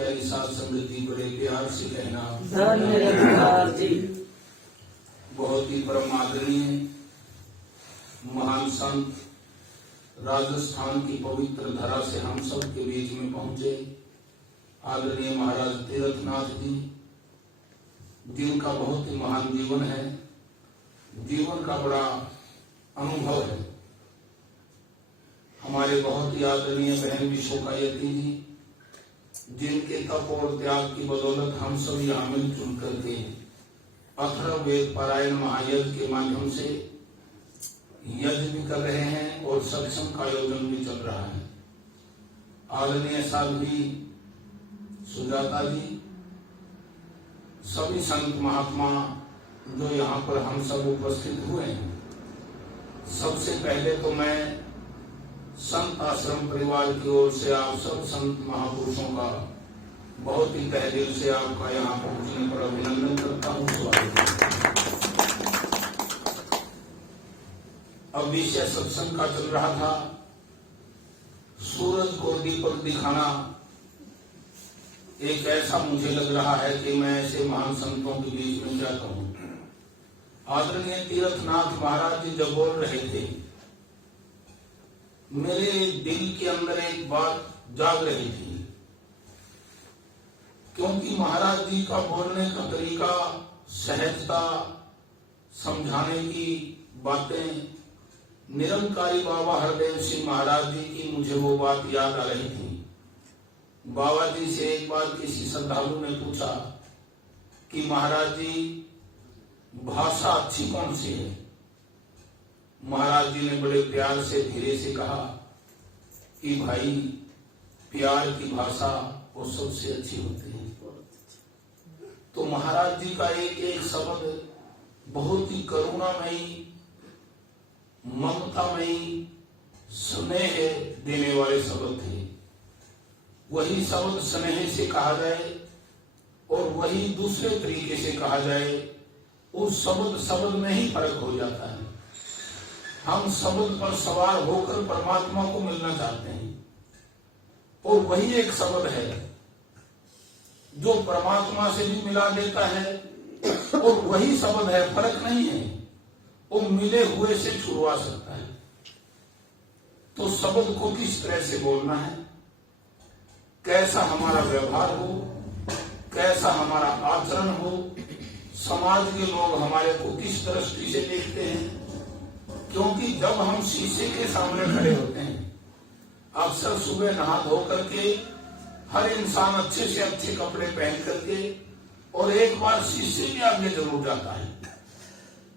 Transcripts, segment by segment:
प्यारी साथ संगत जी बड़े प्यार से कहना धन्य रविदास जी। बहुत ही परम आदरणीय महान संत राजस्थान की पवित्र धरा से हम सब के बीच में पहुंचे आदरणीय महाराज तीर्थनाथ जी, जिनका बहुत ही महान जीवन है, जीवन का बड़ा अनुभव है। हमारे बहुत ही आदरणीय बहन विश्वकायती जी, जिनके तप और त्याग की बदौलत हम सब यहाँ मिलजुल करके अथर्व वेद पारायण महायज्ञ के माध्यम से यज्ञ भी कर रहे हैं और सत्संग का आयोजन भी चल रहा है। आदरणीय साध्वी सुजाता जी, सभी संत महात्मा जो यहाँ पर हम सब उपस्थित हुए हैं, सबसे पहले तो मैं संत आश्रम परिवार की ओर से आप सब संत महापुरुषों का बहुत ही तहे दिल से आपका यहाँ पहुंचने पर अभिनंदन करता हूँ, स्वागत करता हूँ। अब विषय सत्संग का चल रहा था, सूरज को दीपक दिखाना। एक ऐसा मुझे लग रहा है कि मैं ऐसे महान संतों के बीच में क्या कहूँ। आदरणीय तीर्थनाथ महाराज जी जब बोल रहे थे, मेरे दिल के अंदर एक बात जाग रही थी, क्योंकि महाराज जी का बोलने का तरीका, सहजता, समझाने की बातें, निरंकारी बाबा हरदेव सिंह महाराज जी की मुझे वो बात याद आ रही थी। बाबा जी से एक बार किसी श्रद्धालु ने पूछा कि महाराज जी भाषा अच्छी कौन सी है। महाराज जी ने बड़े प्यार से धीरे से कहा कि भाई, प्यार की भाषा वो सबसे अच्छी होती है। तो महाराज जी का एक एक शब्द बहुत ही करुणामयी, ममतामयी, स्नेह देने वाले शब्द थे। वही शब्द स्नेह से कहा जाए और वही दूसरे तरीके से कहा जाए, उस शब्द में ही फर्क हो जाता है। हम शब्द पर सवार होकर परमात्मा को मिलना चाहते हैं, और वही एक शब्द है जो परमात्मा से भी मिला देता है, और वही शब्द है, फर्क नहीं है, वो मिले हुए से छुड़वा सकता है। तो शब्द को किस तरह से बोलना है, कैसा हमारा व्यवहार हो, कैसा हमारा आचरण हो, समाज के लोग हमारे को किस दृष्टि से देखते हैं। क्योंकि जब हम शीशे के सामने खड़े होते हैं, अक्सर सुबह नहा धो करके हर इंसान अच्छे से अच्छे कपड़े पहन करके और एक बार शीशे के आगे जरूर जाता है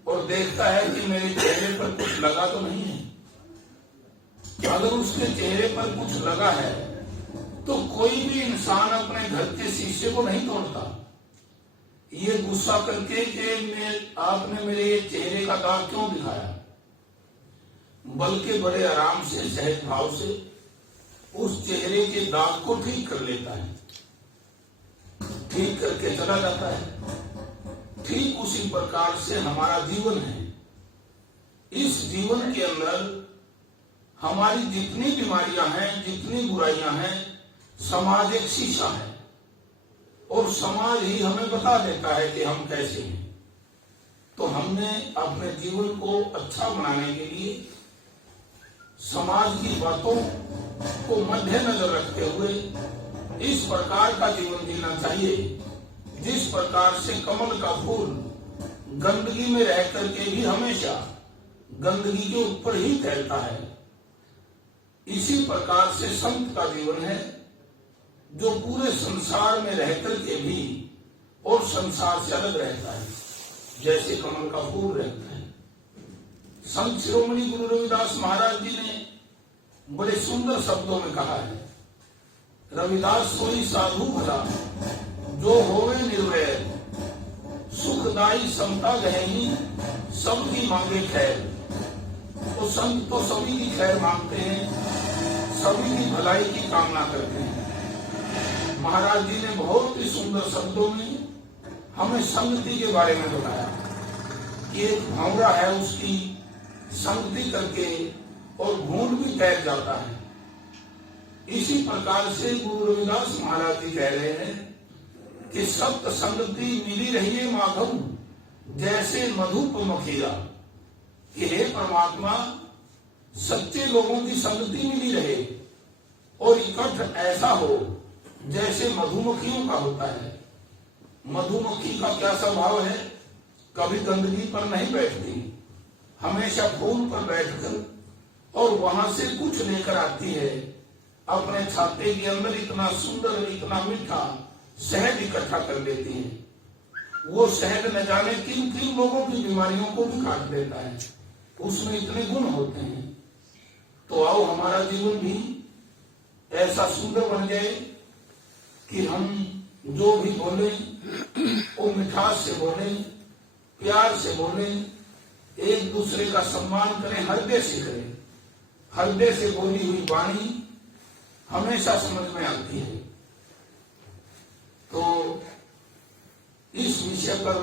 और देखता है कि मेरे चेहरे पर कुछ लगा तो नहीं है। अगर उसके चेहरे पर कुछ लगा है तो कोई भी इंसान अपने घर के शीशे को नहीं तोड़ता, ये गुस्सा करके कि आपने मेरे ये चेहरे का दाग क्यों दिखाया, बल्कि बड़े आराम से, सहज भाव से उस चेहरे के दाग को ठीक कर लेता है, ठीक करके चला जाता है। ठीक उसी प्रकार से हमारा जीवन है। इस जीवन के अंदर हमारी जितनी बीमारियां हैं, जितनी बुराइयां हैं, समाज एक शीशा है और समाज ही हमें बता देता है कि हम कैसे हैं। तो हमने अपने जीवन को अच्छा बनाने के लिए समाज की बातों को मद्देनजर रखते हुए इस प्रकार का जीवन जीना चाहिए, जिस प्रकार से कमल का फूल गंदगी में रह करके भी हमेशा गंदगी के ऊपर ही फैलता है। इसी प्रकार से संत का जीवन है, जो पूरे संसार में रह करके भी और संसार से अलग रहता है, जैसे कमल का फूल रहता है। संत शिरोमणि गुरु रविदास महाराज जी ने बड़े सुंदर शब्दों में कहा है, रविदास सोई साधु भला जो होवे निर्वैर, सुखदायी समता गहनी सबकी मांगे खैर। तो संत तो सभी की खैर मांगते हैं, सभी की भलाई की कामना करते हैं। महाराज जी ने बहुत ही सुंदर शब्दों में हमें संगति के बारे में बताया कि एक भंवरा है, उसकी संगति करके और घूंट भी तैर जाता है। इसी प्रकार से गुरु रविदास महाराज जी कह रहे हैं कि सप्त संगति मिली रही है माधव जैसे मधुप मखीरा, कि हे परमात्मा सच्चे लोगों की संगति मिली रहे और इकट्ठ ऐसा हो जैसे मधुमक्खियों का होता है। मधुमक्खी का क्या स्वभाव है? कभी गंदगी पर नहीं बैठती, हमेशा फूल पर बैठकर और वहां से कुछ लेकर आती है। अपने छाते के अंदर इतना सुंदर, इतना मीठा शहद इकट्ठा कर लेती है। वो शहद न जाने किन किन लोगों की बीमारियों को भी काट देता है, उसमें इतने गुण होते हैं। तो आओ हमारा जीवन भी ऐसा सुंदर बन जाए कि हम जो भी बोले वो मिठास से बोले, प्यार से बोले, एक दूसरे का सम्मान करें, हृदय से करें। हृदय से बोली हुई वाणी हमेशा समझ में आती है। तो इस विषय पर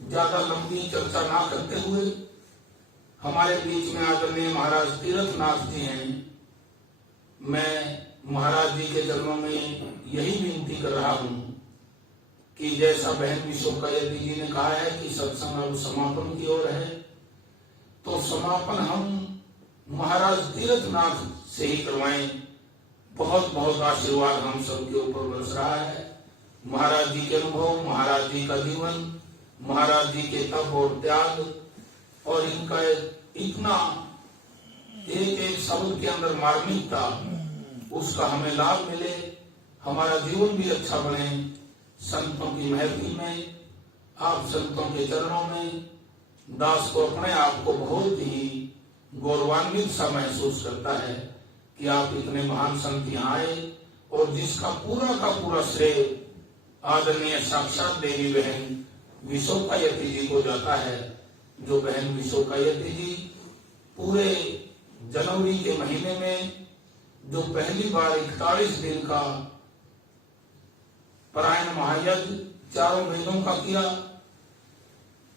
ज्यादा लंबी चर्चा ना करते हुए हमारे बीच में आदरणीय महाराज तीर्थनाथ जी हैं। मैं महाराज जी के चरणों में यही विनती कर रहा हूं कि जैसा बहन विश्वकायती जी ने कहा है कि सत्संग अब समापन की ओर है, तो समापन हम महाराज तीर्थनाथ से ही करवाएं। बहुत बहुत आशीर्वाद हम सबके ऊपर बरस रहा है। महाराज जी के अनुभव, महाराज जी का जीवन, महाराज जी के तप और त्याग और इनका इतना एक एक शब्द के अंदर मार्मिकता, उसका हमें लाभ मिले, हमारा जीवन भी अच्छा बने। संतों की महफिल में, आप संतों के चरणों में दास को अपने आप को बहुत ही गौरवान्वित सा महसूस करता है कि आप इतने महान संत यहाँ आए, और जिसका पूरा का पूरा श्रेय आदरणीय साक्षात देवी बहन विश्वकायती जी को जाता है। जो बहन विश्वकायती जी पूरे जनवरी के महीने में जो पहली बार 41 दिन का पारायण महायज्ञ चारों वेदों का किया,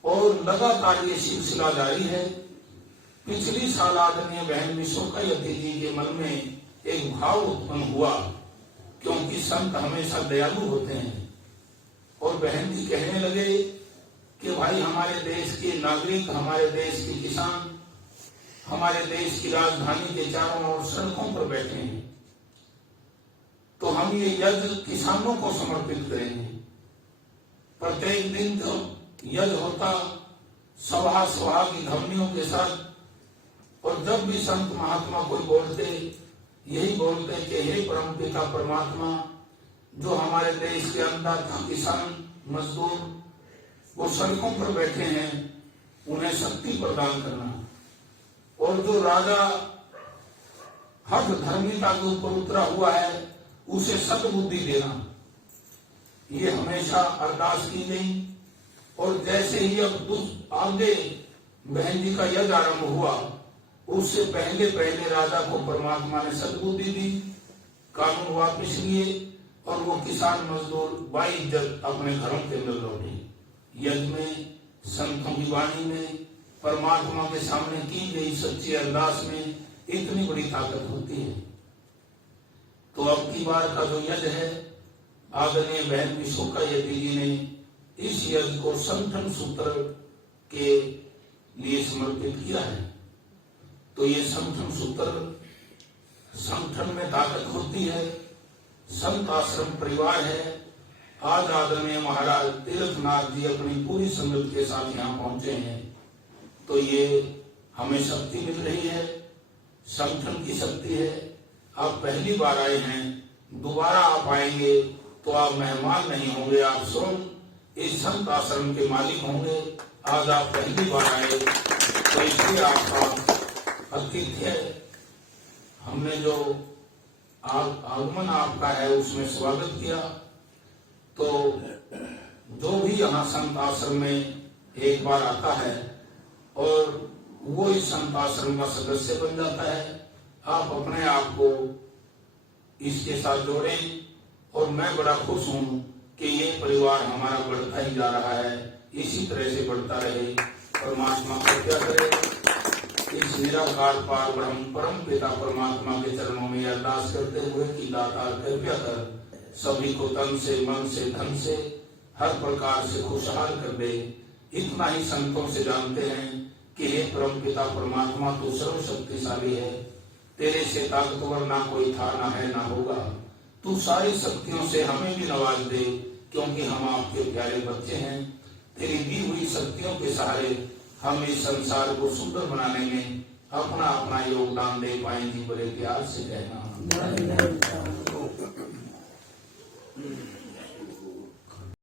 और लगातार ये सिलसिला जारी है। पिछली साल आदरणीय बहन विश्वकायती जी के मन में एक भाव उत्पन्न हुआ, क्योंकि संत हमेशा दयालु होते हैं, और बहन जी कहने लगे कि भाई हमारे देश के नागरिक, हमारे देश के किसान, हमारे देश की राजधानी के चारों ओर सड़कों पर बैठे हैं, तो हम ये यज्ञ किसानों को समर्पित करेंगे। प्रत्येक दिन जो यज्ञ होता सभा सभा की ध्वनियों के साथ, और जब भी संत महात्मा कोई बोलते यही बोलते कि हे परम पिता परमात्मा, जो हमारे देश के अन्नदाता किसान मजदूर वो सड़कों पर बैठे हैं, उन्हें शक्ति प्रदान करना, और जो राजा हठ धर्मिता के ऊपर उतरा हुआ है उसे सद्बुद्धि देना, ये हमेशा अरदास की गई। और जैसे ही अब आगे बहन जी का यज्ञ आरंभ हुआ, उससे पहले पहले राजा को परमात्मा ने सद्बुद्धि दी, कानून वापिस लिए, और वो किसान मजदूर बाइज्जत अपने घरों के अंदर लौटे। यज्ञ में, संतों की वाणी में, परमात्मा के सामने की गई सच्ची अरदास में इतनी बड़ी ताकत होती है। तो अब की बार का जो यज्ञ है, आदरणीय बहन विश्वकायती जी ने इस यज्ञ को संठन सूत्र के लिए समर्पित किया है। तो ये संठन सूत्र, संठन में ताकत होती है, संत आश्रम परिवार है। आज आदरणीय महाराज तीर्थनाथ जी अपनी पूरी संगत के साथ यहाँ पहुंचे हैं, तो ये हमें शक्ति मिल रही है, संगठन की शक्ति है। आप पहली बार आए हैं, दोबारा आप आएंगे तो आप मेहमान नहीं होंगे, आप स्वयं इस संत आश्रम के मालिक होंगे। आज आप पहली बार आए तो इसलिए आपका अतिथि है। हमने जो आगमन आपका है उसमें स्वागत किया। तो जो भी यहाँ संत आश्रम में एक बार आता है और वो इस संत आश्रम का सदस्य बन जाता है, आप अपने आप को इसके साथ जोड़ें। और मैं बड़ा खुश हूँ कि ये परिवार हमारा बढ़ता ही जा रहा है, इसी तरह से बढ़ता रहे। परमात्मा कृपया करे। इस निराकार पार ब्रह्म परम पिता परमात्मा के चरणों में अरदास करते हुए कि दातार कृपया कर सभी को तन से मन से धन से हर प्रकार से खुशहाल कर दे। इतना ही संतों से जानते हैं कि हे परम पिता परमात्मा तू सर्वशक्तिशाली है, तेरे से ताकतवर ना कोई था, ना है, ना होगा। तू सारी शक्तियों से हमें भी नवाज दे, क्योंकि हम आपके प्यारे बच्चे हैं। तेरी दी हुई शक्तियों के सहारे हम इस संसार को सुंदर बनाने में अपना अपना योगदान दे पाए। जी बड़े प्यार से कहना।